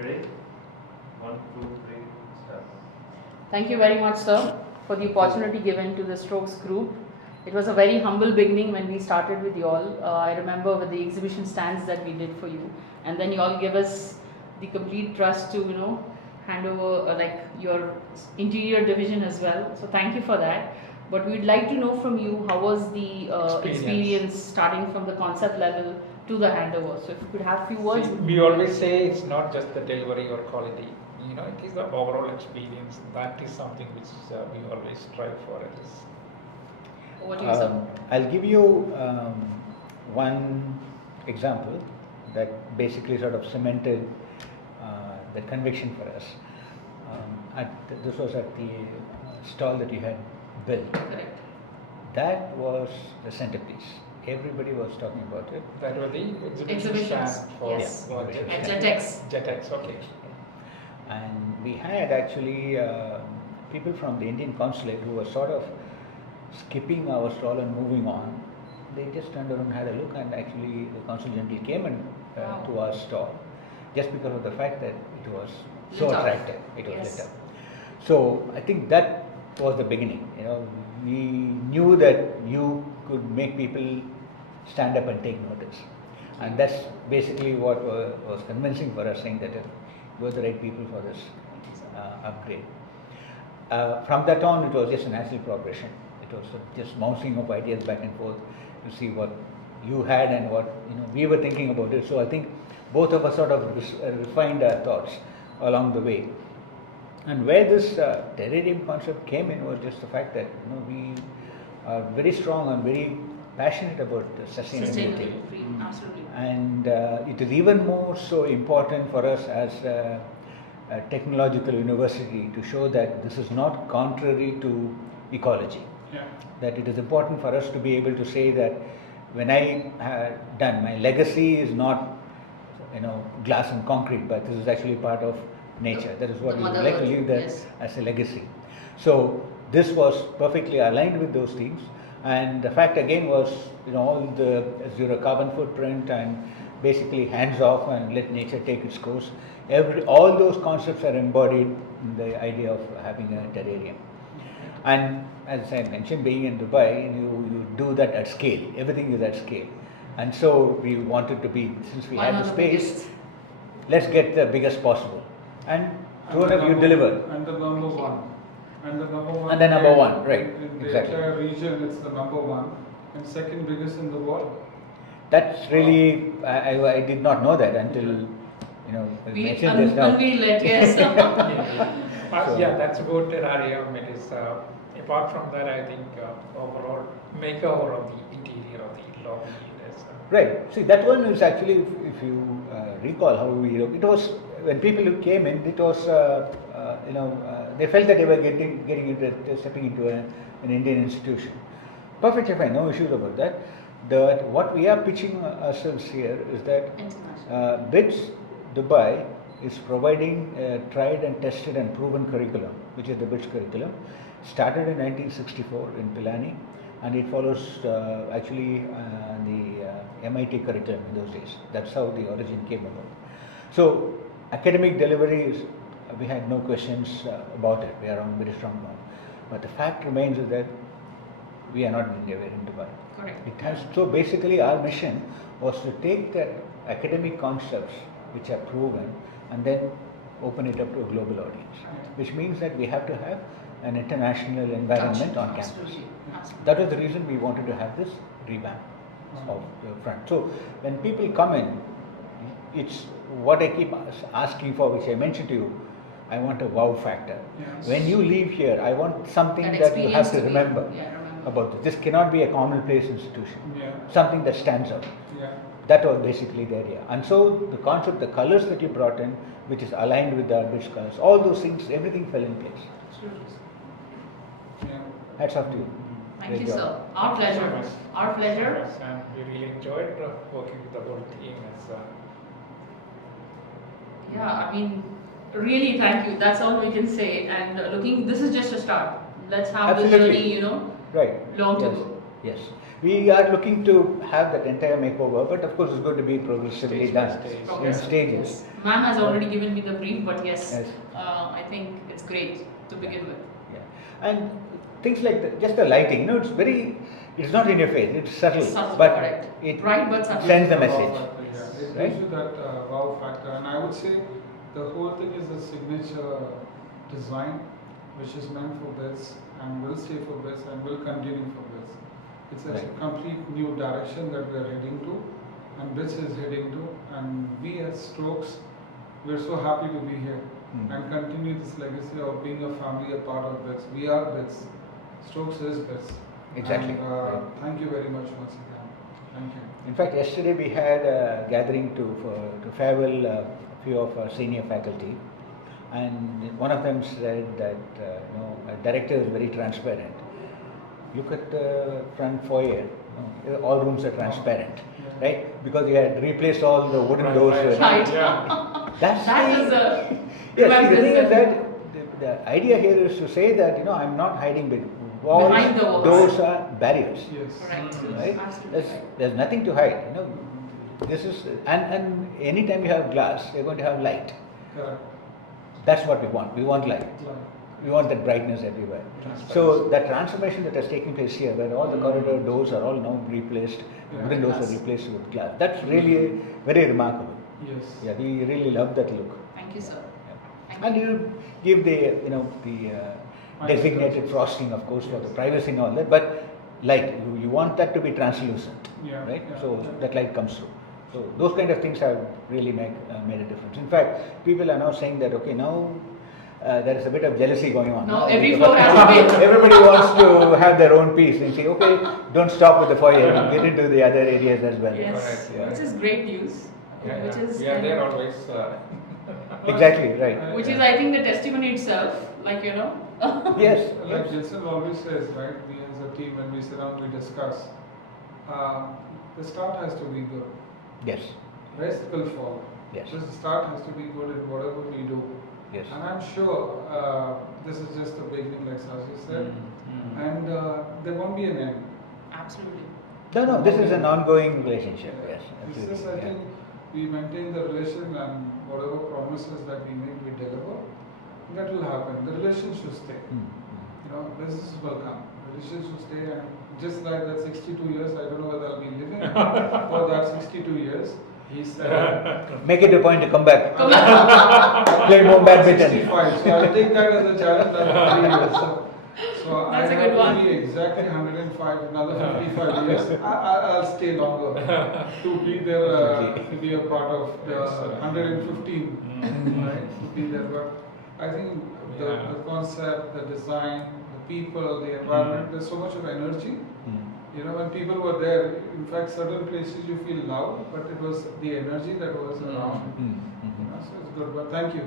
Ready? 1, 2, 3, start. Thank you very much, sir, for the opportunity given to the Strokes group. It was a very humble beginning when we started with you all. I remember with the exhibition stands that we did for you, and then you all gave us the complete trust to hand over like your interior division as well. So thank you for that. But we'd like to know from you, how was the experience starting from the concept level to the handover? So if you could have a few words. See, we always say it's not just the delivery or quality. It is the overall experience. That is something which we always strive for. It is. What do you say? I'll give you one example that basically sort of cemented the conviction for us. This was at the stall that you had built. Correct. That was the centerpiece. Everybody was talking about it. That was the exhibition Exhibitions, stand for yes. GETEX. At GETEX. GETEX, okay. And we had actually people from the Indian consulate who were sort of skipping our stall and moving on. They just turned around and had a look, and actually the consul general came and Wow. to our stall just because of the fact that it was so Lit up. attractive. It was Yes. lit up. So I think that was the beginning. We knew that you could make people stand up and take notice, and that's basically what was convincing for us, saying that you are the right people for this upgrade. From that on, it was just a natural progression. It was just bouncing of ideas back and forth to see what you had and what we were thinking about it. So I think both of us sort of refined our thoughts along the way. And where this terrarium concept came in was just the fact that we are very strong and very passionate about sustainability. Absolutely. And it is even more so important for us as a technological university to show that this is not contrary to ecology. Yeah. That it is important for us to be able to say that when I done, my legacy is not glass and concrete, but this is actually part of nature. That is what we would like to leave that as a legacy. So this was perfectly aligned with those things, and the fact again was all the zero carbon footprint and basically hands off and let nature take its course. All those concepts are embodied in the idea of having a terrarium. And as I mentioned, being in Dubai, you do that at scale. Everything is at scale. And so we wanted to be, since we had the space, let's get the biggest possible. And true enough, you delivered. And the number one. And the number one. And the number one, right. In the Exactly. entire region, it's the number one. And second biggest in the world. That's really, I did not know that until, We mentioned this now. unveiled it, yes. Yeah, that's about terrarium. It is, apart from that, I think overall makeover of the interior of the lobby. Right. See, that one is actually, if you recall how it was, when people who came in, it was, they felt that they were stepping into an Indian institution. Perfect, if I no issues about that. What we are pitching ourselves here is that BITS Dubai is providing a tried and tested and proven curriculum, which is the BITS curriculum, started in 1964 in Pilani, and it follows actually the MIT curriculum in those days. That's how the origin came about. So academic delivery is, we had no questions about it. We are on very strong ground. But the fact remains is that we are not in India, we are in Dubai. Correct. So basically our mission was to take that academic concepts which are proven and then open it up to a global audience, which means that we have to have an international environment on campus. Absolutely. That was the reason we wanted to have this revamp of the front. So when people come in, it's what I keep asking for, which I mentioned to you. I want a wow factor. Yes. When you leave here, I want something that you have to remember about this. This cannot be a commonplace institution. Yeah. Something that stands out. Yeah. That was basically the idea. And so the concept, the colors that you brought in, which is aligned with the BITS colors, all those things, everything fell in place. Absolutely. Yeah. Hats off to you. Thank Great you, job. sir. Our pleasure. Our pleasure. Yes, and we really enjoyed working with the whole team. Yeah, I mean, really thank you. That's all we can say. And this is just a start. Let's have Absolutely. this journey, Right. long to Yes. go. Yes, we are looking to have that entire makeover, but of course it's going to be progressively Stage by done stage. in Progressive. stages. Ma'am has already given me the brief, but yes, Yes. I think it's great to begin with. Yeah, and things like just the lighting. No, it's not in your face. It's subtle, Subtle, but correct. it Bright but subtle. sends the Wow message. factor, yeah. It Right? gives you that wow factor, and I would say the whole thing is a signature design, which is meant for BITS and will stay for BITS and will continue for BITS. It's a Right. complete new direction that we are heading to, and BITS is heading to, and we as Strokes, we are so happy to be here and continue this legacy of being a family, a part of BITS. We are BITS. Strokes is BITS. Exactly. And, Right. thank you very much once again. Thank you. In fact, yesterday we had a gathering to farewell a few of our senior faculty, and one of them said that a director is very transparent. Look at the front foyer. All rooms are transparent, Yeah. right? Because you had replaced all the wooden doors. Right. Yeah. That's That the, is a yes. See, the thing is tremendous- that the idea here is to say that I'm not hiding walls. Behind the walls. Doors are barriers. Yes. Correct. Right? Absolutely. There's nothing to hide. This is and anytime you have glass, you're going to have light. Correct. That's what we want. We want light. Like, We want that brightness everywhere. So that transformation that has taken place here, where all the corridor doors are all now replaced, Yeah. wooden doors are replaced with glass. That's really very remarkable. yes. Yeah, we really love that look. Thank you, sir. Thank And you. you give the designated frosting, of course, for the privacy and all that. But light, you want that to be translucent, Yeah, right? yeah, So yeah. that light comes through. So those kind of things have really made a difference. In fact, people are now saying that okay, now there is a bit of jealousy going on. Now every floor has a bit. Everybody wants to have their own piece and say, okay, don't stop with the foyer, get into the other areas as well. Yes, Correct, yeah. which is great news. Yeah, Which is we are there always. Exactly, right. Which is, I think, the testimony itself. Like Yes. Like yes. Jensen always says, right? We as a team, when we sit down, we discuss. The start has to be good. Yes. Rest will follow. Yes. Just the start has to be good in whatever we do. Yes. And I'm sure this is just the beginning, like Saji said. And there won't be an end. Absolutely. No, this is an ongoing relationship. Yes, It's absolutely. just, I yeah. think, we maintain the relation and whatever promises that we make, we deliver. That will happen. The relation should stay. Business will come. Relation should stay. And just like that 62 years, I don't know whether I'll be living for that 62 years. He said, Make it a point to come back. Come back. Play more badminton. 65. So I'll take that as a challenge. That's 3 years. So I That's a have good to one. be exactly 105, another 55 years. I'll stay longer to be there, to be a part of the 115, right? To be there. But I think the concept, the design, the people, the environment, there's so much of energy. When people were there, in fact, certain places you feel loud, but it was the energy that was around. So it's good. But thank you.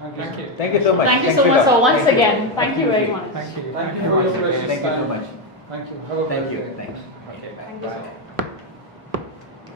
Thank sir. you. Thank you so much. Thank you Thanks so a much, lot. sir. Once Thank you. again, thank you very much. Thank you. Thank you for your precious Thank you so time. much. Thank you. Have a Thank blessed you. day. Thanks. Okay, Thank you, bye. sir.